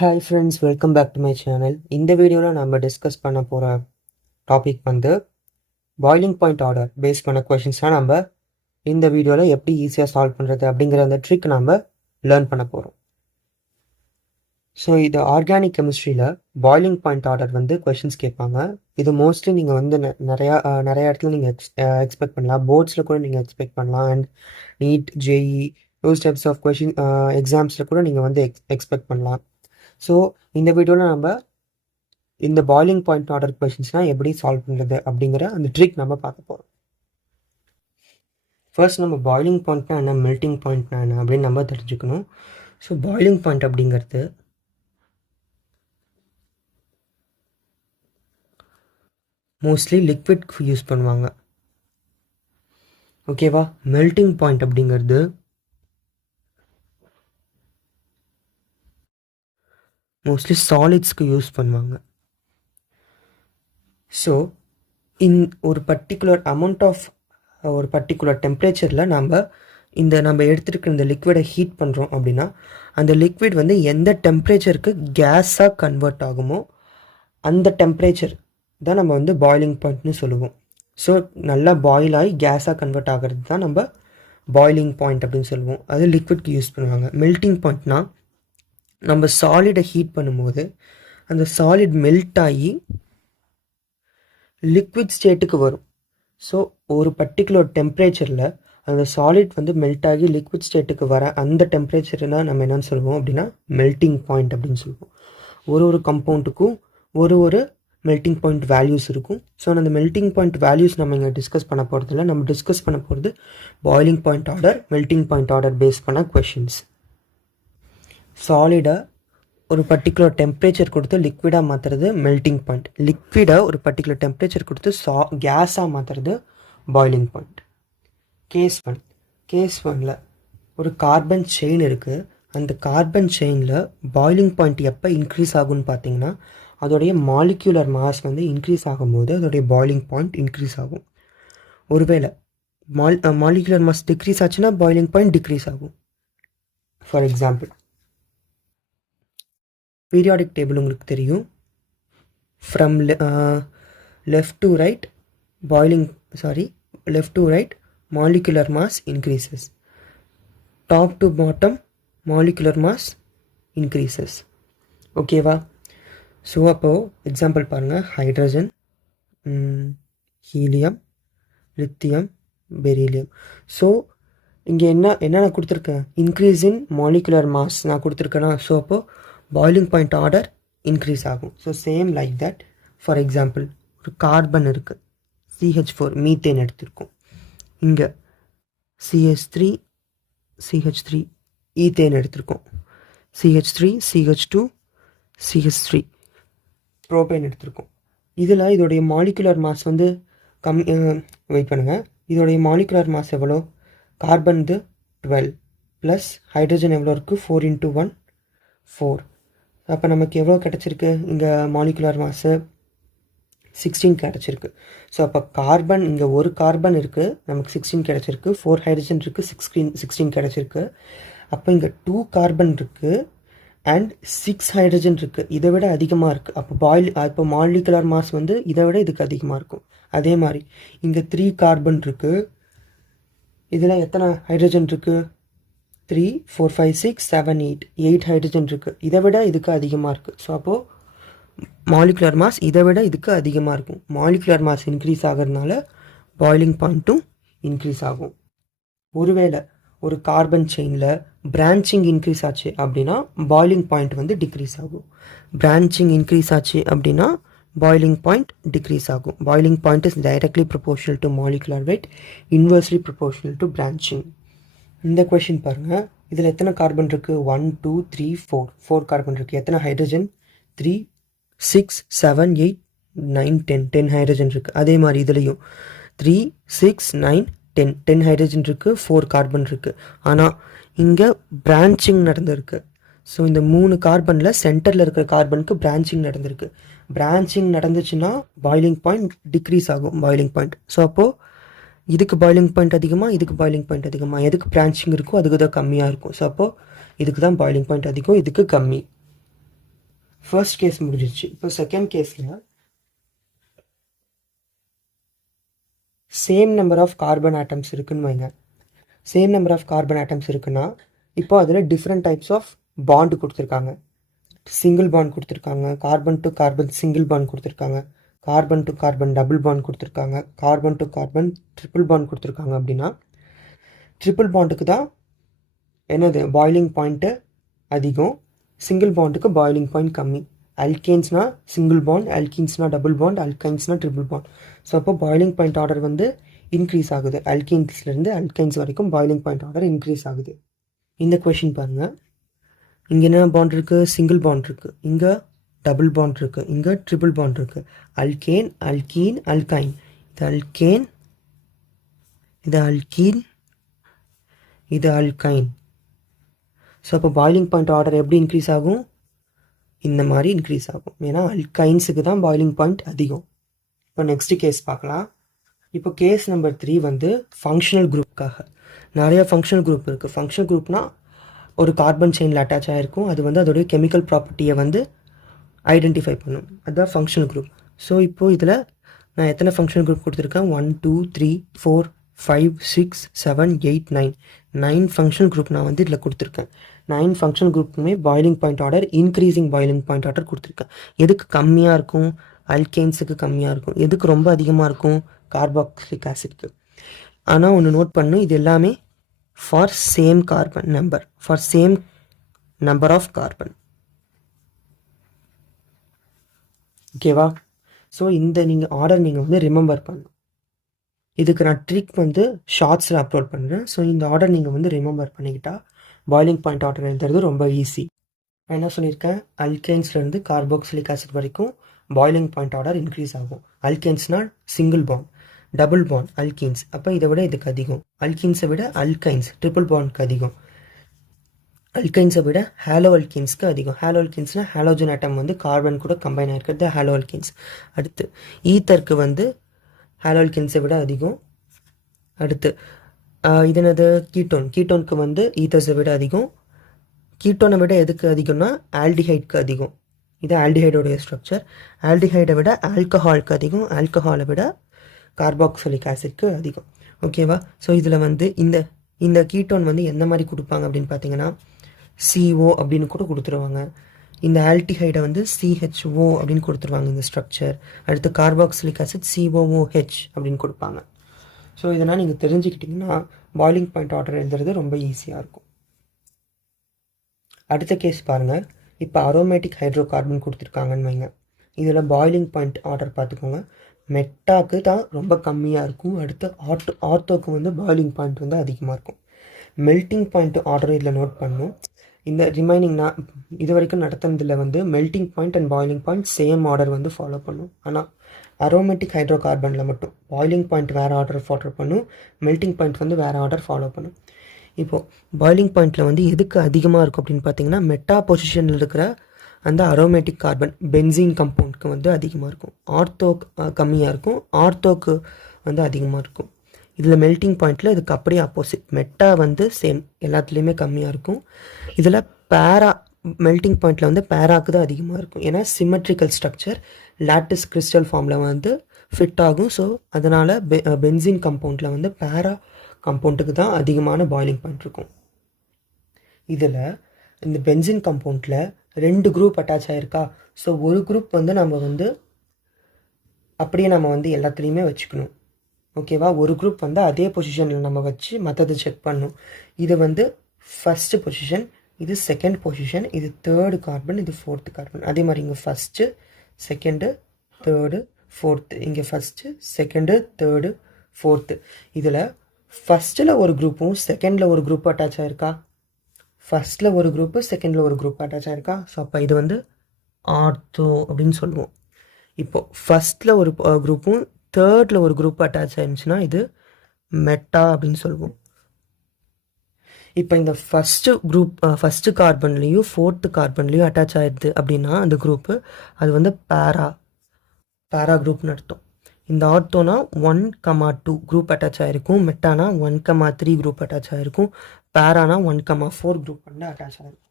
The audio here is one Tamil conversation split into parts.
Hi friends, welcome back to my channel. இந்த வீடியோவில் நம்ம டிஸ்கஸ் பண்ண போகிற டாபிக் வந்து பாய்லிங் பாயிண்ட் ஆர்டர் பேஸ் பண்ண கொஷின்ஸ்லாம் நம்ம இந்த வீடியோவில் எப்படி ஈஸியாக சால்வ் பண்ணுறது அப்படிங்கிற அந்த ட்ரிக் நம்ம லேர்ன் பண்ண போகிறோம். ஸோ இது ஆர்கானிக் கெமிஸ்ட்ரியில் பாய்லிங் பாயிண்ட் ஆர்டர் வந்து கொஷின்ஸ் கேட்பாங்க. இது மோஸ்ட்லி நீங்கள் வந்து நிறையா இடத்துல நீங்கள் எக்ஸ்பெக்ட் பண்ணலாம். போர்ட்ஸில் கூட நீங்கள் எக்ஸ்பெக்ட் பண்ணலாம். And NEET, JEE, those types of question எக்ஸாம்ஸில் கூட நீங்கள் வந்து எக்ஸ்பெக்ட் பண்ணலாம். ஸோ இந்த வீடியோவில் நம்ம இந்த பாய்லிங் பாயிண்ட் ஆர்டர் கொஷின்ஸ்னால் எப்படி சால்வ் பண்ணுறது அப்படிங்கிற அந்த ட்ரிக் நம்ம பார்க்க போகிறோம். ஃபர்ஸ்ட் நம்ம பாய்லிங் பாயிண்ட்னா என்ன, மெல்ட்டிங் பாயிண்ட்னா என்ன அப்படின்னு நம்ம தெரிஞ்சுக்கணும். ஸோ பாய்லிங் பாயிண்ட் அப்படிங்கிறது மோஸ்ட்லி லிக்விட்க்கு யூஸ் பண்ணுவாங்க, ஓகேவா. மெல்ட்டிங் பாயிண்ட் அப்படிங்கிறது மோஸ்ட்லி சாலிட்ஸ்க்கு யூஸ் பண்ணுவாங்க. ஸோ ஒரு பர்டிகுலர் அமௌண்ட் ஆஃப் ஒரு பர்டிகுலர் டெம்பரேச்சரில் நம்ம எடுத்துருக்க இந்த லிக்விடை ஹீட் பண்ணுறோம் அப்படின்னா அந்த லிக்விட் வந்து எந்த டெம்பரேச்சருக்கு கேஸாக கன்வெர்ட் ஆகுமோ அந்த டெம்பரேச்சர் தான் நம்ம வந்து பாய்லிங் பாயிண்ட்னு சொல்லுவோம். ஸோ நல்லா பாயில் ஆகி கேஸாக கன்வெர்ட் ஆகிறது தான் நம்ம பாய்லிங் பாயிண்ட் அப்படின்னு சொல்லுவோம். அது லிக்விட்க்கு யூஸ் பண்ணுவாங்க. மெல்ட்டிங் பாயிண்ட்னா நம்ம சாலிடை ஹீட் பண்ணும்போது அந்த சாலிட் மெல்ட் ஆகி லிக்விட் ஸ்டேட்டுக்கு வரும். ஸோ ஒரு பர்டிகுலர் டெம்பரேச்சரில் அந்த சாலிட் வந்து மெல்ட் ஆகி லிக்விட் ஸ்டேட்டுக்கு வர அந்த டெம்பரேச்சர் தான் நம்ம என்னென்னு சொல்லுவோம் அப்படின்னா மெல்ட்டிங் பாயிண்ட் அப்படின்னு சொல்லுவோம். ஒரு கம்பவுண்டுக்கும் ஒரு மெல்ட்டிங் பாயிண்ட் வேல்யூஸ் இருக்கும். ஸோ அந்த மெல்ட்டிங் பாயிண்ட் வேல்யூஸ் நம்ம இங்கே டிஸ்கஸ் பண்ண போகிறதில்ல. நம்ம டிஸ்கஸ் பண்ண போகிறது boiling point order, melting point order base பண்ண கொஷின்ஸ். சாலிடை ஒரு பர்டிகுலர் டெம்பரேச்சர் கொடுத்து லிக்விடாக மாற்றுறது மெல்ட்டிங் பாயிண்ட். லிக்விடை ஒரு பர்டிகுலர் டெம்பரேச்சர் கொடுத்து கேஸாக மாற்றுறது பாய்லிங் பாயிண்ட். கேஸ் ஒன்னில் ஒரு கார்பன் செயின் இருக்குது. அந்த கார்பன் செயினில் பாய்லிங் பாயிண்ட் எப்போ இன்க்ரீஸ் ஆகும்னு பார்த்தீங்கன்னா அதோடைய மாலிக்யூலர் மாஸ் வந்து இன்க்ரீஸ் ஆகும்போது அதோடைய பாய்லிங் பாயிண்ட் இன்க்ரீஸ் ஆகும். ஒருவேளை மாலிக்யூலர் மாஸ் டிக்ரீஸ் ஆச்சுன்னா பாய்லிங் பாயிண்ட் டிக்ரீஸ் ஆகும். ஃபார் எக்ஸாம்பிள், பீரியாடிக் டேபிள் உங்களுக்கு தெரியும். From left to right molecular mass increases, top to bottom molecular mass increases, ஓகேவா. ஸோ அப்போது எக்ஸாம்பிள் பாருங்கள், hydrogen, helium, lithium, beryllium. So இங்கே என்ன நான் கொடுத்துருக்கேன், இன்க்ரீஸ் இன் மாலிகுலர் மாஸ் நான் கொடுத்துருக்கேன்னா. ஸோ அப்போது பாய்லிங் பாயிண்ட் ஆர்டர் இன்க்ரீஸ் ஆகும். So same like that. For example, ஒரு கார்பன் இருக்குது, CH4 மீத்தேன் எடுத்திருக்கோம். இங்கே CH3 ஈத்தேன் எடுத்திருக்கோம். CH3 CH2 CH3 ப்ரோபேன் எடுத்திருக்கோம். இதில் இதோடைய மாலிகுலர் மாஸ் வந்து வெயிட் பண்ணுங்கள். இதோடைய மாலிகுலர் மாஸ் எவ்வளோ, கார்பன் 12 ப்ளஸ் ஹைட்ரஜன் எவ்வளோ இருக்குது, 4 × 1 4. அப்போ நமக்கு எவ்வளோ கிடச்சிருக்கு, இங்கே மாலிகுலர் மாஸு 16 கிடச்சிருக்கு. ஸோ அப்போ கார்பன், இங்கே ஒரு கார்பன் இருக்குது, நமக்கு 16 கிடச்சிருக்கு. 4 ஹைட்ரஜன் இருக்குது, 16 கிடச்சிருக்கு. அப்போ இங்கே 2 கார்பன் இருக்குது அண்ட் 6 ஹைட்ரஜன் இருக்குது. இதை விட அதிகமாக இருக்குது. அப்போ மாலிகுலர் மாஸ் வந்து இதை விட இதுக்கு அதிகமாக இருக்கும். அதே மாதிரி இங்கே 3 கார்பன் இருக்குது. இதில் எத்தனை ஹைட்ரஜன் இருக்குது, 3 4 5 6 7 8 ஹைட்ரஜன் இருக்குது. இதை விட இதுக்கு அதிகமாக இருக்குது. ஸோ அப்போது மாலிகுலர் மாஸ் இதை விட இதுக்கு அதிகமாக இருக்கும். மாலிகுலர் மாஸ் இன்க்ரீஸ் ஆகிறதுனால பாய்லிங் பாயிண்ட்டும் இன்க்ரீஸ் ஆகும். ஒருவேளை ஒரு கார்பன் செயினில் பிரான்ச்சிங் இன்க்ரீஸ் ஆச்சு அப்படின்னா பாய்லிங் பாயிண்ட் வந்து டிக்ரீஸ் ஆகும். பிரான்ச்சிங் இன்க்ரீஸ் ஆச்சு அப்படின்னா பாய்லிங் பாயிண்ட் டிக்ரீஸ் ஆகும். Boiling point is directly proportional to molecular wait, inversely proportional to branching. இந்த கொஷின் பாருங்கள், இதில் எத்தனை கார்பன் இருக்குது, 1 2 3 4 கார்பன் இருக்குது. எத்தனை ஹைட்ரஜன், 3 6 7 8 9 10 ஹைட்ரஜன் இருக்குது. அதே மாதிரி இதுலேயும் 3 6 9 10 ஹைட்ரஜன் இருக்குது, 4 கார்பன் இருக்குது. ஆனால் இங்கே பிரான்ச்சிங் நடந்திருக்கு. ஸோ இந்த 3 கார்பனில் சென்டரில் இருக்கிற கார்பனுக்கு பிரான்ச்சிங் நடந்திருக்கு. பிரான்ச்சிங் நடந்துச்சுன்னா பாய்லிங் பாயிண்ட் டிக்ரீஸ் ஆகும், பாய்லிங் பாயிண்ட். ஸோ அப்போது இதுக்கு பாய்லிங் பாயிண்ட் அதிகமாக, இதுக்கு பாய்லிங் பாயிண்ட் அதிகமாக. எதுக்கு பிரான்ச்சிங் இருக்கோ அதுக்கு தான் கம்மியாக இருக்கும். ஸோ அப்போது இதுக்கு தான் பாய்லிங் பாயிண்ட் அதிகம், இதுக்கு கம்மி. ஃபர்ஸ்ட் கேஸ் முடிஞ்சிருச்சு. இப்போ செகண்ட் கேஸில் same number of carbon atoms இருக்குன்னு வைங்க. Same number of carbon atoms இருக்குன்னா இப்போ அதில் டிஃப்ரெண்ட் டைப்ஸ் ஆஃப் பாண்டு கொடுத்துருக்காங்க. சிங்கிள் பாண்ட் கொடுத்துருக்காங்க, carbon to carbon single bond கொடுத்துருக்காங்க, carbon to carbon double bond கொடுத்துருக்காங்க, carbon to carbon triple bond கொடுத்துருக்காங்க. அப்படின்னா ட்ரிபிள் பாண்டுக்கு தான் என்னது பாய்லிங் பாயிண்ட்டு அதிகம், சிங்கிள் பாண்டுக்கு பாய்லிங் பாயிண்ட் கம்மி. அல்கேன்ஸ்னா சிங்கிள் பாண்ட், அல்கீன்ஸ்னா டபுள் பாண்ட், அல்கைன்ஸ்னா ட்ரிபிள் பாண்ட். ஸோ அப்போ பாய்லிங் பாயிண்ட் ஆர்டர் வந்து இன்க்ரீஸ் ஆகுது. அல்கீன்ஸ்லேருந்து அல்கைன்ஸ் வரைக்கும் பாய்லிங் பாயிண்ட் ஆர்டர் இன்க்ரீஸ் ஆகுது. இந்த கொஷின் பாருங்கள், இங்கே என்ன பாண்ட் இருக்குது? சிங்கிள் பாண்ட் இருக்குது. இங்கே டபுள் பாண்ட் இருக்குது. இங்கே ட்ரிபிள் பாண்ட் இருக்குது. Alkane, alkene, alkyne. இது அல்கேன், இது அல்கீன், இது அல்கைன். ஸோ அப்போ பாய்லிங் பாயிண்ட் ஆர்டர் எப்படி இன்க்ரீஸ் ஆகும்? இந்த மாதிரி இன்க்ரீஸ் ஆகும். ஏன்னா அல்கைன்ஸுக்கு தான் பாய்லிங் பாயிண்ட் அதிகம். இப்போ நெக்ஸ்ட் கேஸ் பார்க்கலாம். இப்போ கேஸ் நம்பர் 3 வந்து ஃபங்க்ஷனல் குரூப்புக்காக. நிறைய ஃபங்க்ஷனல் குரூப் இருக்குது. ஃபங்க்ஷனல் குரூப்னால் ஒரு கார்பன் செயினில் அட்டாச் ஆகிருக்கும். அது வந்து அதோடைய கெமிக்கல் ப்ராப்பர்ட்டியை வந்து ஐடென்டிஃபை பண்ணும். அதுதான் ஃபங்க்ஷனல் குரூப். ஸோ இப்போது இதில் நான் எத்தனை ஃபங்க்ஷனல் குரூப் கொடுத்துருக்கேன்? 1 2 3 4 5 6 7 8 9 9 ஃபங்க்ஷனல் குரூப் நான் வந்து இதில் கொடுத்துருக்கேன். 9 ஃபங்க்ஷனல் குரூப்புமே boiling point order increasing boiling point order கொடுத்துருக்கேன். எதுக்கு கம்மியாக இருக்கும்? அல்கேன்ஸுக்கு கம்மியாக இருக்கும். எதுக்கு ரொம்ப அதிகமாக இருக்கும்? கார்பாக்சிலிக் ஆசிட்க்கு. ஆனால் ஒன்று நோட் பண்ணணும், இது எல்லாமே for same carbon number, for same number of carbon. ஓகேவா? ஸோ இந்த நீங்கள் ஆர்டர் நீங்கள் வந்து ரிமெம்பர் பண்ணணும். இதுக்கு நான் ட்ரிக் வந்து ஷார்ட்ஸில் அப்லோட் பண்ணுறேன். ஸோ இந்த ஆர்டர் நீங்கள் வந்து ரிமெம்பர் பண்ணிக்கிட்டால் பாய்லிங் பாயிண்ட் ஆர்டர் எழுதுறது ரொம்ப ஈஸி. நான் என்ன சொல்லியிருக்கேன்? அல்கேன்ஸ்லேருந்து கார்பாக்சிலிக் ஆசிட் வரைக்கும் பாய்லிங் பாயிண்ட் ஆர்டர் இன்க்ரீஸ் ஆகும். அல்கேன்ஸ்னால் single bond, double bond alkenes, அப்போ இதை விட இதுக்கு அதிகம். அல்கீன்ஸை விட அல்கைன்ஸ் ட்ரிபிள் பாண்ட்க்கு அதிகம். அல்கைன்ஸை விட ஹாலோ அல்கீன்ஸ்க்கு அதிகம். ஹாலோ அல்கீன்ஸ்னால் ஹாலோஜன் ஆட்டம் வந்து கார்பன் கூட கம்பைன் ஆகிருக்கிறது ஹாலோ அல்கீன்ஸ். அடுத்து ஈத்தருக்கு வந்து ஹாலோ அல்கீன்ஸை விட அதிகம். அடுத்து இது என்னது? கீட்டோன். கீட்டோனுக்கு வந்து ஈத்தர்ஸை விட அதிகம். கீட்டோனை விட எதுக்கு அதிகம்னா ஆல்டிஹைட்க்கு அதிகம். இது ஆல்டிஹைடோடைய ஸ்ட்ரக்சர். ஆல்டிஹைடை விட ஆல்கஹாலுக்கு அதிகம். ஆல்கஹாலை விட கார்பாக்சிலிக் ஆசிட்க்கு அதிகம். ஓகேவா? ஸோ இதில் வந்து இந்த கீட்டோன் வந்து எந்த மாதிரி கொடுப்பாங்க அப்படின்னு பார்த்தீங்கன்னா CO அப்படின்னு கூட கொடுத்துருவாங்க. இந்த ஆல்டிஹைடை வந்து CHO அப்படின்னு கொடுத்துருவாங்க இந்த ஸ்ட்ரக்சர். அடுத்து கார்பாக்சிலிக் ஆசிட் COOH அப்படின்னு கொடுப்பாங்க. ஸோ இதெல்லாம் நீங்கள் தெரிஞ்சுக்கிட்டிங்கன்னா பாய்லிங் பாயிண்ட் ஆர்டர் எழுதுறது ரொம்ப ஈஸியாக இருக்கும். அடுத்த கேஸ் பாருங்கள். இப்போ அரோமேட்டிக் ஹைட்ரோ கார்பன் கொடுத்துருக்காங்கன்னு வைங்க. இதில் பாய்லிங் பாயிண்ட் ஆர்டர் பார்த்துக்கோங்க. மெட்டாக்கு தான் ரொம்ப கம்மியாக இருக்கும். அடுத்து ஆர்த்தோக்கு வந்து பாய்லிங் பாயிண்ட் வந்து அதிகமாக இருக்கும். மெல்ட்டிங் பாயிண்ட் ஆர்டர் இதில் நோட் பண்ணணும். இந்த ரிமைனிங் நான் இது வரைக்கும் நடத்துனதில் வந்து melting point and boiling point same order வந்து ஃபாலோ பண்ணும். ஆனால் அரோமேட்டிக் ஹைட்ரோ கார்பனில் மட்டும் பாய்லிங் பாயிண்ட் வேறு ஆர்டர் ஃபாலோ பண்ணும், மெல்ட்டிங் பாயிண்ட் வந்து வேறு ஆர்டர் ஃபாலோ பண்ணும். இப்போது பாய்லிங் பாயிண்டில் வந்து எதுக்கு அதிகமாக இருக்கும் அப்படின்னு பார்த்தீங்கன்னா மெட்டா பொசிஷனில் இருக்கிற அந்த அரோமேட்டிக் கார்பன் பென்சீன் கம்பவுண்டுக்கு வந்து அதிகமாக இருக்கும். ஆர்த்தோக்கு கம்மியாக இருக்கும், ஆர்த்தோக்கு வந்து அதிகமாக இருக்கும். இதில் மெல்ட்டிங் பாயிண்டில் இதுக்கு அப்படியே ஆப்போசிட். மெட்டா வந்து சேம் எல்லாத்துலேயுமே கம்மியாக இருக்கும். இதில் பேரா மெல்ட்டிங் பாயிண்டில் வந்து பேராக்கு தான் அதிகமாக இருக்கும். ஏன்னா சிமெட்ரிக்கல் ஸ்ட்ரக்சர் லாட்டிஸ் கிறிஸ்டல் ஃபார்மில் வந்து ஃபிட் ஆகும். ஸோ அதனால் பென்சீன் கம்பவுண்டில் வந்து பேரா கம்பவுண்டுக்கு தான் அதிகமான பாய்லிங் பாயிண்ட் இருக்கும். இதில் இந்த பென்சீன் கம்பவுண்டில் 2 குரூப் அட்டாச் ஆகிருக்கா. ஸோ ஒரு குரூப் வந்து நம்ம வந்து அப்படியே நம்ம வந்து எல்லாத்துலேயுமே வச்சுக்கணும். ஓகேவா? ஒரு குரூப் வந்து அதே பொசிஷனில் நம்ம வச்சு மற்றதை செக் பண்ணணும். இது வந்து ஃபஸ்ட்டு பொசிஷன், இது செகண்ட் பொசிஷன், இது தேர்டு கார்பன், இது ஃபோர்த்து கார்பன். அதே மாதிரி இங்கே ஃபஸ்ட்டு, செகண்டு, தேர்டு, ஃபோர்த்து. இங்கே ஃபஸ்ட்டு, செகண்டு, தேர்டு, ஃபோர்த்து. இதில் ஃபஸ்ட்டில் ஒரு குரூப்பும் செகண்டில் ஒரு குரூப் அட்டாச் ஆகிருக்கா. ஃபஸ்ட்டில் ஒரு குரூப்பு, செகண்டில் ஒரு குரூப் அட்டாச் ஆகிருக்கா. ஸோ அப்போ இது வந்து ஆர்த்தோ அப்படின்னு சொல்லுவோம். இப்போது ஃபஸ்ட்டில் ஒரு குரூப்பும் தேர்டில் ஒரு குரூப் அட்டாச் ஆயிருந்துச்சுன்னா இது மெட்டா அப்படின்னு சொல்லுவோம். இப்போ இந்த ஃபஸ்ட்டு குரூப் ஃபஸ்ட்டு கார்பன்லேயும் ஃபோர்த்து கார்பன்லேயும் அட்டாச் ஆகிடுது அப்படின்னா அந்த குரூப்பு அது வந்து பேரா குரூப்னு அர்த்தம். இந்த ஆர்த்தோனா 1,2 குரூப் அட்டாச் ஆகிருக்கும். மெட்டானா 1,3 குரூப் அட்டாச் ஆகிருக்கும். பேரானா 1,4 குரூப் வந்து அட்டாச் ஆகிருக்கும்.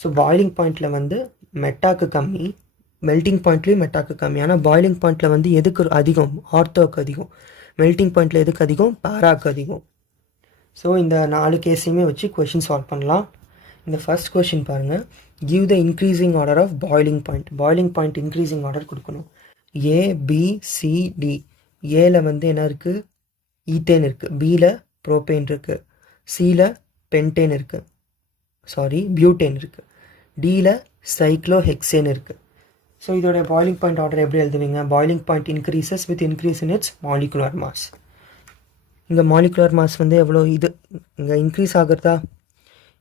ஸோ பாய்லிங் பாயிண்டில் வந்து மெட்டாக்கு கம்மி, மெல்ட்டிங் பாயிண்ட்லேயும் மெட்டாக்கு கம்மி. ஆனால் பாய்லிங் பாயிண்டில் வந்து எதுக்கு அதிகம்? ஆர்த்தோக்கு அதிகம். மெல்ட்டிங் பாயிண்டில் எதுக்கு அதிகம்? பாராக்கு அதிகம். ஸோ இந்த 4 கேஸையுமே வச்சு கொஷின் சால்வ் பண்ணலாம். இந்த ஃபர்ஸ்ட் கொஷின் பாருங்கள். Give the increasing order of boiling point. Boiling point increasing order கொடுக்கணும். A B C D. ஏல வந்து என்ன இருக்குது? ஈத்தேன் இருக்குது. பியில் ப்ரோபேன் இருக்குது. சியில் பென்டேன் இருக்குது. பியூட்டேன் இருக்குது. டியில் சைக்ளோஹெக்சேன் இருக்குது. ஸோ இதோட பாய்லிங் பாயிண்ட் ஆர்டர் எப்படி எழுதுவீங்க? Boiling point increases with increase in its molecular mass. இங்கே மாலிகுலர் மாஸ் வந்து எவ்வளோ? இது இங்கே இன்க்ரீஸ் ஆகிறதா?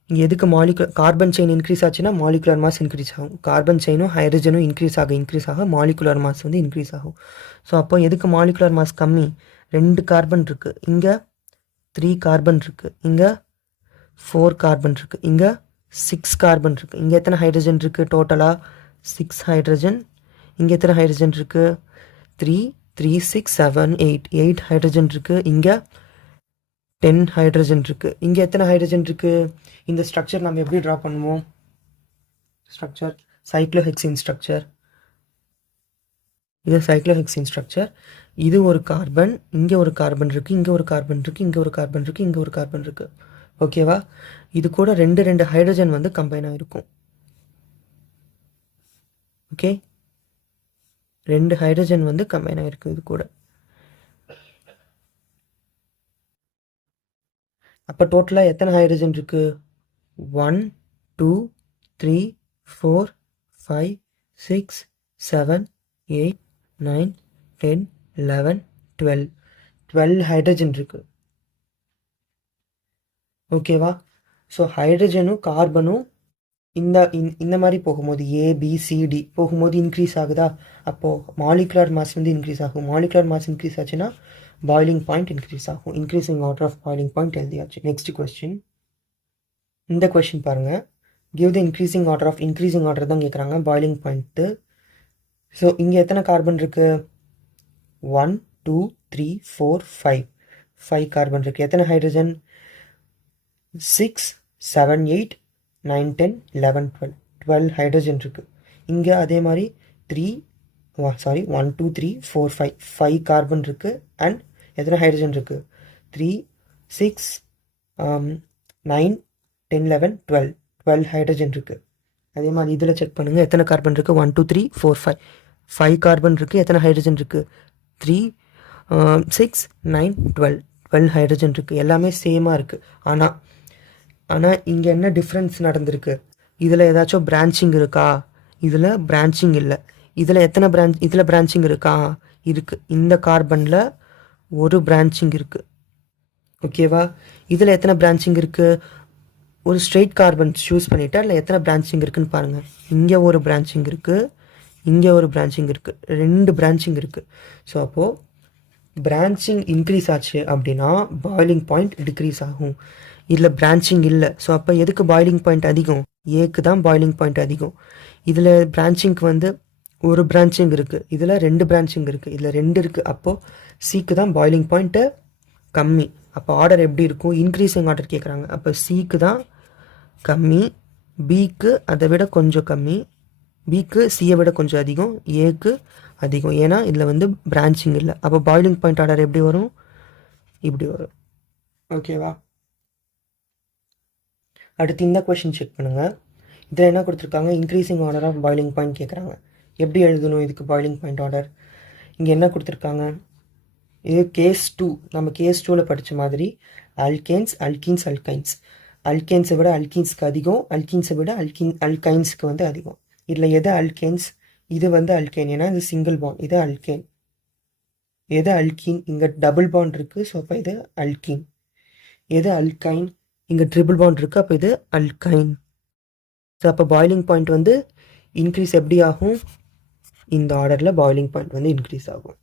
இங்கே எதுக்கு கார்பன் செயின் இன்க்ரீஸ் ஆச்சுன்னா மாலிகுலர் மாஸ் இன்க்ரீஸ் ஆகும். கார்பன் செயினும் ஹைட்ரஜனும் இன்க்ரீஸ் ஆக மாலிகுலர் மாஸ் வந்து இன்க்ரீஸ் ஆகும். ஸோ அப்போ எதுக்கு மாலிகுலர் மாஸ் கம்மி? 2 கார்பன் இருக்குது, இங்கே 3 கார்பன் இருக்குது, இங்கே 4 கார்பன் இருக்குது, இங்கே 6 கார்பன் இருக்குது. இங்கே எத்தனை ஹைட்ரஜன் இருக்குது? டோட்டலாக 6 ஹைட்ரஜன். இங்கே எத்தனை ஹைட்ரஜன் இருக்குது? 3 3 6 7 8 ஹைட்ரஜன் இருக்குது. இங்கே 10 ஹைட்ரஜன் இருக்குது. இங்கே எத்தனை ஹைட்ரஜன் இருக்குது? இந்த ஸ்ட்ரக்சர் நம்ம எப்படி ட்ரா பண்ணுவோம்? Structure cyclohexene structure. இது சைக்ளோஹெக்சின் ஸ்ட்ரக்சர். இது ஒரு கார்பன், இங்கே ஒரு கார்பன் இருக்குது, இங்கே ஒரு கார்பன் இருக்குது, இங்கே ஒரு கார்பன் இருக்குது, இங்கே ஒரு கார்பன் இருக்குது. ஓகேவா? இது கூட 2 ஹைட்ரஜன் வந்து கம்பைன் ஆகிருக்கும். ஓகே, 2 ஹைட்ரஜன் வந்து கம்பைன் ஆகிருக்கு இது கூட. அப்போ டோட்டலாக எத்தனை ஹைட்ரஜன் இருக்குது? 1 2 3 4 5 6 7 8 9 10 11 12 ஹைட்ரஜன் இருக்குது. ஓகேவா? ஸோ ஹைட்ரஜனும் கார்பனும் இந்த மாதிரி போகும்போது ஏபிசிடி போகும்போது இன்க்ரீஸ் ஆகுதா? அப்போது மாலிகுலர் மாஸ் வந்து இன்க்ரீஸ் ஆகும். மாலிகுலர் மாஸ் இன்க்ரீஸ் ஆச்சுன்னா பாய்லிங் பாயிண்ட் இன்க்ரீஸ் ஆகும். Increasing order of boiling point எழுதியாச்சு. Next question. இந்த கொஸ்டின் பாருங்கள். கிவ் த இன்க்ரீசிங் ஆர்டர் தான் கேட்குறாங்க பாய்லிங் பாயிண்ட்டு. ஸோ இங்கே எத்தனை கார்பன் இருக்குது? 1 2 3 4 5 கார்பன் இருக்குது. எத்தனை ஹைட்ரஜன்? 6 7 8 9 10 11 12 ஹைட்ரஜன் இருக்குது. இங்கே அதே மாதிரி 1 2 3 4 5 கார்பன் இருக்குது. அண்ட் எத்தனை ஹைட்ரஜன் இருக்குது? 3 6 9 10 11 12 ஹைட்ரஜன் இருக்குது. அதே மாதிரி இதில் செக் பண்ணுங்கள். எத்தனை கார்பன் இருக்குது? 1 2 3 4 5 கார்பன் இருக்குது. எத்தனை ஹைட்ரஜன் இருக்குது? 3 6 9 12 ஹைட்ரஜன் இருக்குது. எல்லாமே சேமாக இருக்குது. ஆனால் இங்கே என்ன டிஃப்ரென்ஸ் நடந்திருக்கு? இதில் ஏதாச்சும் பிரான்ச்சிங் இருக்கா? இதில் பிரான்ச்சிங் இல்லை. இதில் இதில் பிரான்ச்சிங் இருக்கா? இருக்குது. இந்த கார்பனில் ஒரு பிரான்ச்சிங் இருக்குது. ஓகேவா? இதில் எத்தனை பிரான்ச்சிங் இருக்குது? ஒரு ஸ்ட்ரெயிட் கார்பன் சூஸ் பண்ணிவிட்டு அதில் எத்தனை பிரான்ச்சிங் இருக்குதுன்னு பாருங்கள். இங்கே ஒரு பிரான்ச்சிங் இருக்குது, இங்கே ஒரு பிரான்ச்சிங் இருக்குது, 2 பிரான்ச்சிங் இருக்குது. ஸோ அப்போது பிரான்ச்சிங் இன்க்ரீஸ் ஆச்சு அப்படின்னா பாய்லிங் பாயிண்ட் டிக்ரீஸ் ஆகும். இதில் பிரான்ச்சிங் இல்லை. ஸோ அப்போ எதுக்கு பாய்லிங் பாயிண்ட் அதிகம்? ஏக்கு தான் பாய்லிங் பாயிண்ட் அதிகம். இதில் பிரான்ச்சிங்க்கு வந்து ஒரு பிரான்ச்சிங் இருக்குது, இதில் 2 பிரான்ச்சிங் இருக்குது, இதில் 2 இருக்குது. அப்போது சிக்கு தான் பாய்லிங் பாயிண்ட்டு கம்மி. அப்போ ஆர்டர் எப்படி இருக்கும்? இன்க்ரீஸிங் ஆர்டர் கேட்குறாங்க. அப்போ சிக்கு தான் கம்மி, பிக்கு அதை விட கொஞ்சம் கம்மி, பிக்கு சியை விட கொஞ்சம் அதிகம், ஏக்கு அதிகம். ஏன்னா இதில் வந்து பிரான்ச்சிங் இல்லை. அப்போ பாய்லிங் பாயிண்ட் ஆர்டர் எப்படி வரும்? இப்படி வரும். ஓகேவா? அடுத்து இந்த கொஷின் செக் பண்ணுங்கள். இதில் என்ன கொடுத்துருக்காங்க? Increasing order of boiling point கேட்குறாங்க. எப்படி எழுதணும் இதுக்கு பாய்லிங் பாயிண்ட் ஆர்டர்? இங்கே என்ன கொடுத்துருக்காங்க? இது கேஸ் 2. நம்ம கேஸ் 2ல் படித்த மாதிரி அல்கேன்ஸ் அல்கைன்ஸை விட அல்கீன்ஸ்க்கு அதிகம், அல்கீன்ஸை விட அல்கைன்ஸுக்கு வந்து அதிகம். இதில் எது அல்கேன்ஸ்? இது வந்து அல்கேன், ஏன்னா இது சிங்கிள் பாண்ட். இது அல்கேன். எது அல்கீன்? இங்கே டபுள் பாண்ட் இருக்குது, ஸோ அப்போ இது அல்கீன். எது அல்கைன்? இங்கே ட்ரிபிள் பாண்ட் இருக்குது, அப்போ இது அல்கைன். ஸோ அப்போ பாய்லிங் பாயிண்ட் வந்து இன்க்ரீஸ் எப்படி ஆகும்? இந்த ஆர்டரில் பாய்லிங் பாயிண்ட் வந்து இன்க்ரீஸ் ஆகும்.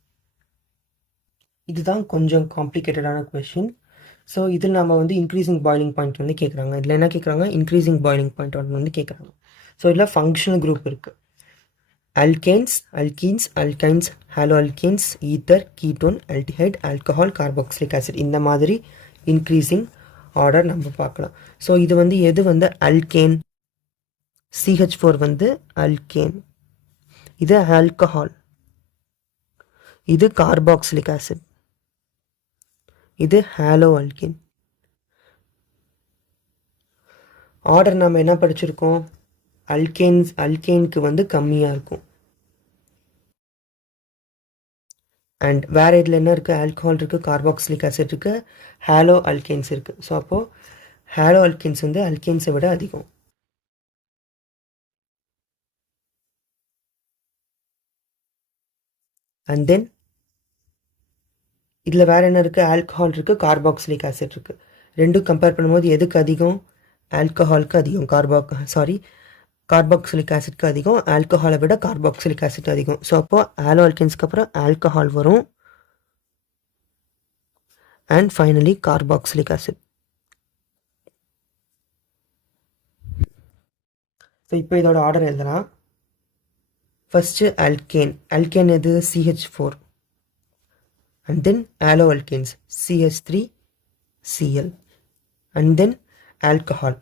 இதுதான் கொஞ்சம் காம்ப்ளிகேட்டடான கொஷின். ஸோ இதில் நம்ம வந்து இன்க்ரீசிங் பாய்லிங் பாயிண்ட் வந்து கேட்குறாங்க. இதில் என்ன கேட்குறாங்க? இன்க்ரீசிங் பாய்லிங் பாயிண்ட் வந்து கேட்குறாங்க. ஸோ இதில் ஃபங்க்ஷனல் குரூப் இருக்குது. Alkanes, alkenes, alkynes, halo alkanes, ether, ketone, aldehyde, alcohol, carboxylic acid. இந்த மாதிரி இன்க்ரீசிங் ஆர்டர் நம்ம பார்க்கலாம். ஸோ இது வந்து எது வந்து அல்கேன்? CH4 வந்து அல்கேன், இது ஆல்கஹால், இது கார்பாக்சிலிக் ஆசிட், இது ஹாலோ அல்கேன். ஆர்டர் நம்ம என்ன படிச்சிருக்கோம்? அல்கேனுக்கு வந்து கம்மியாக இருக்கும். அண்ட் வேறு இதில் என்ன இருக்குது? ஆல்கஹால் இருக்குது, கார்பாக்சிலிக் ஆசிட் இருக்குது, ஹாலோ அல்கேன்ஸ் இருக்குது. ஸோ அப்போது ஹாலோ அல்கேன்ஸ் வந்து அல்கேன்ஸை விட அதிகம். அண்ட் தென் இதில் வேறு என்ன இருக்குது? ஆல்கஹால் இருக்குது, கார்பாக்சிலிக் ஆசிட் இருக்குது. ரெண்டும் கம்பேர் பண்ணும்போது எதுக்கு அதிகம்? ஆல்கஹாலுக்கு அதிகம். கார்பாக்சிலிக் ஆசிட்க்கு அதிகம். ஆல்கஹாலை விட கார்பாக்சிலிக் ஆசிட் அதிகம். ஸோ அப்போது ஹாலோ அல்கேன்ஸ்க்கு அப்புறம் ஆல்கஹால் வரும். And finally carboxylic acid. So இப்போ இதோட ஆர்டர் எழுதலாம். ஃபஸ்ட்டு அல்கேன் எது? CH4. And then halo alkanes CH3Cl. And then alcohol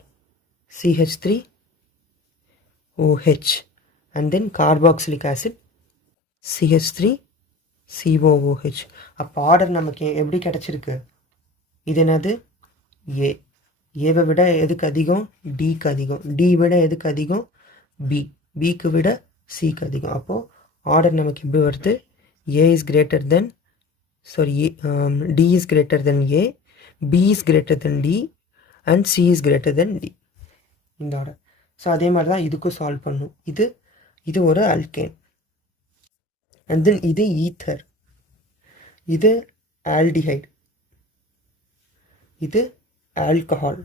CH3OH. And then carboxylic acid CH3COOH. அப்போ ஆர்டர் நமக்கு எப்படி கிடச்சிருக்கு? இது என்னது? ஏவை விட எதுக்கு அதிகம்? டிக்கு அதிகம். டி விட எதுக்கு அதிகம்? பிக்கு விட சிக்கு அதிகம். அப்போது ஆர்டர் நமக்கு எப்படி வருது? D is greater than A, B is greater than D, and C is greater than D. இந்த ஆர்டர். ஸோ அதே மாதிரி தான் இதுக்கும் சால்வ் பண்ணும். இது ஒரு அல்கேன். அண்ட் தென் இது ஈத்தர், இது ஆல்டிஹைட், இது ஆல்கஹால்.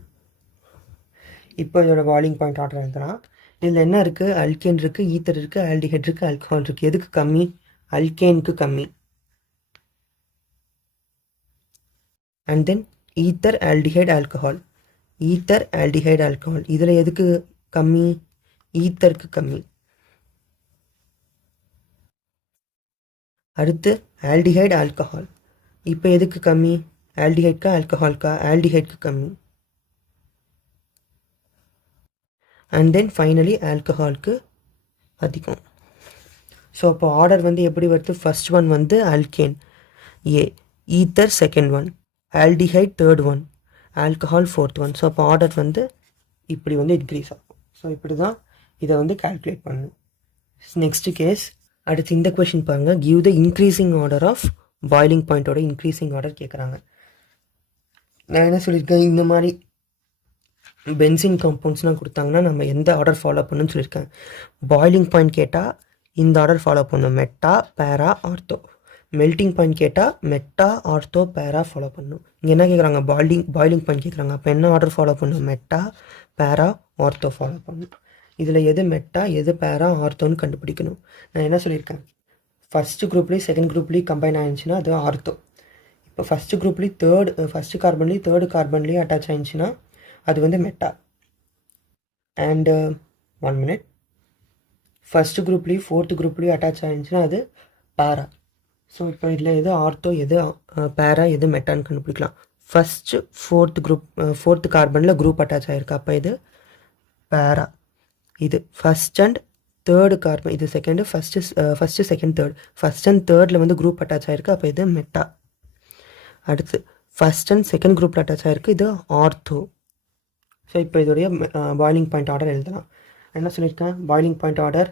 இப்போ இதோட பாயிலிங் பாயிண்ட் ஆர்டர் எழுதலாம். இதில் என்ன இருக்குது? அல்கேன் இருக்குது, ஈத்தர் இருக்குது, ஆல்டிஹைட் இருக்குது, ஆல்கஹால் இருக்குது. எதுக்கு கம்மி? அல்கேனுக்கு கம்மி. And then ether, aldehyde, alcohol. Ether, aldehyde, alcohol. இதில் எதுக்கு கம்மி? ஈத்தருக்கு கம்மி. அடுத்து ஆல்டிஹைட், ஆல்கஹால். இப்போ எதுக்கு கம்மி? ஆல்டிஹைட்கா ஆல்கஹால்கா? ஆல்டிஹைட்க்கு கம்மி. அண்ட் தென் ஃபைனலி ஆல்கஹாலுக்கு அதிகம். ஸோ அப்போ ஆர்டர் வந்து எப்படி வருது? ஃபர்ஸ்ட் ஒன் வந்து அல்கேன் ஏ, ether second one, aldehyde third one, alcohol fourth one. So அப்போ ஆர்டர் வந்து இப்படி வந்து இன்க்ரீஸ் ஆகும். ஸோ இப்படி தான் இதை வந்து கால்குலேட் பண்ணணும். Next case. அடுத்து இந்த கொஷின் பாருங்கள். Give the increasing order of boiling பாயிண்டோட இன்க்ரீசிங் ஆர்டர் கேட்குறாங்க. நான் என்ன சொல்லியிருக்கேன்? இந்த மாதிரி பென்சின் காம்பவுண்ட்ஸ்லாம் கொடுத்தாங்கன்னா நம்ம எந்த ஆர்டர் ஃபாலோ பண்ணணும்னு சொல்லியிருக்கேன். பாயிலிங் பாயிண்ட் கேட்டால் இந்த ஆர்டர் ஃபாலோ பண்ணணும். மெட்டா, பேரா, ஆர்த்தோ. மெல்ட்டிங் பாயிண்ட் கேட்டால் மெட்டா, ஆர்த்தோ, பேரா ஃபாலோ பண்ணணும். இங்கே என்ன கேட்குறாங்க? பாயிலிங் பாயிண்ட் கேட்குறாங்க. அப்போ என்ன ஆர்டர் ஃபாலோ பண்ணணும்? மெட்டா, பேரா, ஆர்த்தோ ஃபாலோ பண்ணணும். இதில் எது மெட்டா, எது பேரா, ஆர்த்தோன்னு கண்டுபிடிக்கணும். நான் என்ன சொல்லியிருக்கேன்? ஃபஸ்ட்டு குரூப்லேயும் செகண்ட் குரூப்லேயும் கம்பைன் ஆகிடுச்சுன்னா அது ஆர்த்தோ. இப்போ ஃபஸ்ட்டு கார்பன்லேயும் தேர்டு கார்பன்லேயும் அட்டாச் ஆகிடுச்சுன்னா அது வந்து மெட்டா. And 1 minute. ஃபஸ்ட்டு குரூப்லேயும் ஃபோர்த்து குரூப்லேயும் அட்டாச் ஆகிடுச்சுன்னா அது பேரா. ஸோ இப்போ இதில் எது ஆர்த்தோ, எது பேரா, எது மெட்டான்னு கண்டுபிடிக்கலாம். ஃபோர்த்து கார்பனில் குரூப் அட்டாச் ஆகிருக்கு. அப்போ இது பேரா. இது ஃபஸ்ட் அண்ட் தேர்டு கார்பன், இது second. First second third. First and தேர்டில் வந்து குரூப் அட்டாச் ஆகிருக்கு. அப்போ இது மெட்டா. அடுத்து ஃபஸ்ட் அண்ட் செகண்ட் குரூப்பில் அட்டாச் ஆகிருக்கு. இது ஆர்த்தோ. ஸோ இப்போ இதோடைய பாயிலிங் பாயிண்ட் ஆர்டர் எழுதலாம். என்ன சொல்லியிருக்கேன்? பாயிலிங் பாயிண்ட் ஆர்டர்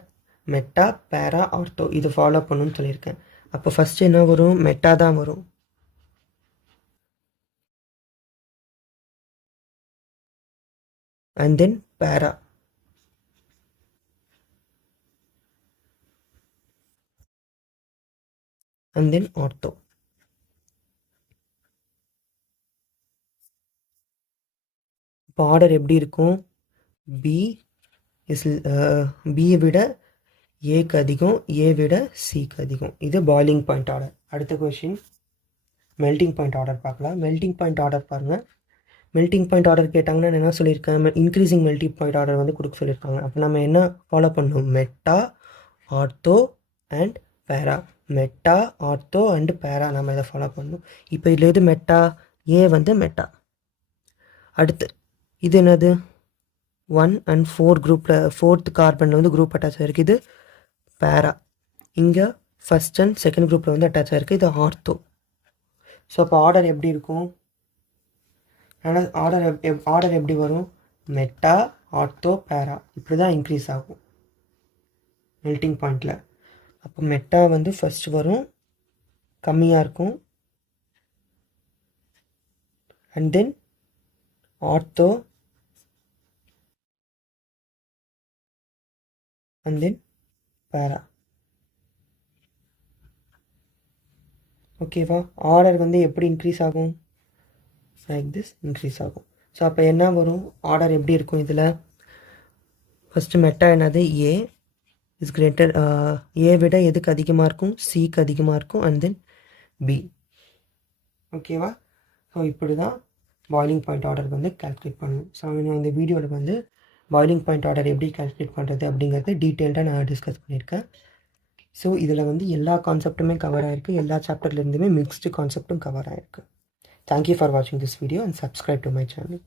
மெட்டா, பேரா, ஆர்த்தோ இது ஃபாலோ பண்ணணும்னு சொல்லியிருக்கேன். அப்போ ஃபஸ்ட்டு என்ன வரும்? மெட்டா தான் வரும். அண்ட் தென் பேரா. And then ortho. இப்போ ஆர்டர் எப்படி இருக்கும்? பியை விட ஏக்கு அதிகம், ஏ விட சிக்கு அதிகம். இது பாயிலிங் பாயிண்ட் ஆர்டர். அடுத்த கொஷின் மெல்ட்டிங் பாயிண்ட் ஆர்டர் பார்க்கலாம். மெல்ட்டிங் பாயிண்ட் ஆர்டர் பாருங்கள். மெல்ட்டிங் பாயிண்ட் ஆர்டர் கேட்டாங்கன்னா நான் என்ன சொல்லியிருக்கேன்? இன்க்ரீசிங் மெல்ட்டிங் பாயிண்ட் ஆர்டர் வந்து கொடுக்க சொல்லியிருக்காங்க. அப்போ நம்ம என்ன ஃபாலோ பண்ணணும்? மெட்டா, ஆர்த்தோ அண்ட் பேரா. மெட்டா, ஆர்த்தோ அண்டு பேரா நம்ம இதை ஃபாலோ பண்ணணும். இப்போ இதில் எது மெட்டா? ஏ வந்து மெட்டா. அடுத்து இது என்னது? 1 and 4 குரூப்பில் 4th கார்பனில் வந்து குரூப் அட்டாச் ஆகிருக்கு. இது பேரா. இங்கே ஃபஸ்ட் அண்ட் செகண்ட் குரூப்பில் வந்து அட்டாச் ஆகிருக்கு. இது ஆர்த்தோ. ஸோ அப்போ ஆர்டர் எப்படி இருக்கும்? ஆனால் ஆர்டர் எப்படி வரும்? மெட்டா, ஆர்த்தோ, பேரா இப்படி தான் இன்க்ரீஸ் ஆகும் மெல்டிங் பாயிண்டில். அப்போ மெட்டா வந்து ஃபஸ்ட் வரும், கம்மியாக இருக்கும். And then ortho, and then பேரா. ஓகேவா? ஆர்டர் வந்து எப்படி இன்க்ரீஸ் ஆகும்? லைக் திஸ் இன்க்ரீஸ் ஆகும். ஸோ அப்போ என்ன வரும்? ஆர்டர் எப்படி இருக்கும் இதில்? ஃபஸ்ட்டு மெட்டா என்னது? ஏ இஸ் கிரேட்டர், ஏ விட எதுக்கு அதிகமாக இருக்கும்? சிக்கு அதிகமாக இருக்கும். And then B. ஓகேவா? ஸோ இப்படி தான் பாய்லிங் பாயிண்ட் ஆர்டர் வந்து கால்குலேட் பண்ணுவோம். ஸோ நான் இந்த வீடியோவில் வந்து பாய்லிங் பாயிண்ட் ஆர்டர் எப்படி கால்குலேட் பண்ணுறது அப்படிங்கிறது டீட்டெயில்டாக நான் டிஸ்கஸ் பண்ணியிருக்கேன். ஸோ இதில் வந்து எல்லா கான்செப்ட்டுமே கவர் ஆகிருக்கு. எல்லா சாப்டர்லேருந்துமே மிக்ஸ்டு கான்செப்ட்டும் கவர் ஆகிருக்கு. தேங்க்யூ ஃபார் வாட்சிங் this video and subscribe to my channel.